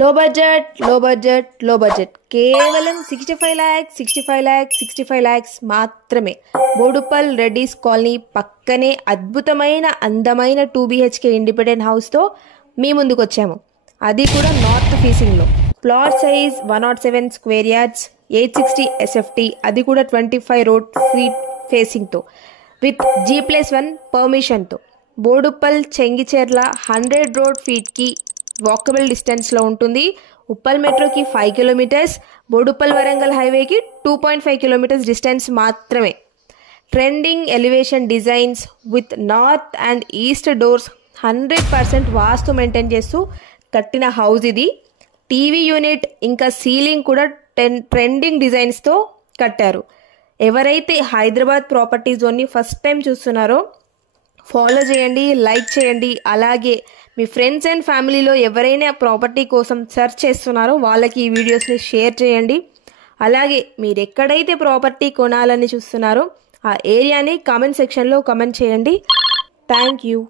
లో బడ్జెట్ కేవలం 65 lakhs మాత్రమే. బోడుప్పల్ రెడ్డిస్ కాలనీ పక్కనే అద్భుతమైన అందమైన 2 BHK ఇండిపెండెంట్ హౌస్తో మీ ముందుకు వచ్చాము. అది కూడా నార్త్ ఫేసింగ్లో. Plot size 107 square yards, 860 SFT, అది కూడా 25 road feet ఫేసింగ్తో విత్ G+1 పర్మిషన్తో. బోడుప్పల్ చెంగిచెర్ల 100 road feetకి వాకబుల్ డిస్టెన్స్లో ఉంటుంది. ఉప్పల్ మెట్రోకి 5 kilometers, బోడుప్పల్ వరంగల్ హైవేకి 2.5 kilometers డిస్టెన్స్ మాత్రమే. Trending elevation designs with north and east doors 100% vastu maintain చేస్తూ కట్టిన హౌస్ ఇది. టీవీ యూనిట్ ఇంకా సీలింగ్ కూడా ట్రెండింగ్ డిజైన్స్తో కట్టారు. ఎవరైతే హైదరాబాద్ ప్రాపర్టీ జోన్ని ఫస్ట్ టైం చూస్తున్నారో ఫాలో చేయండి, లైక్ చేయండి. అలాగే మీ ఫ్రెండ్స్ అండ్ ఫ్యామిలీలో ఎవరైనా ప్రాపర్టీ కోసం సెర్చ్ చేస్తున్నారో వాళ్ళకి ఈ వీడియోస్ని షేర్ చేయండి. అలాగే మీరు ఎక్కడైతే ప్రాపర్టీ కొనాలని చూస్తున్నారో ఆ ఏరియాని కామెంట్ సెక్షన్లో కామెంట్ చేయండి. Thank you.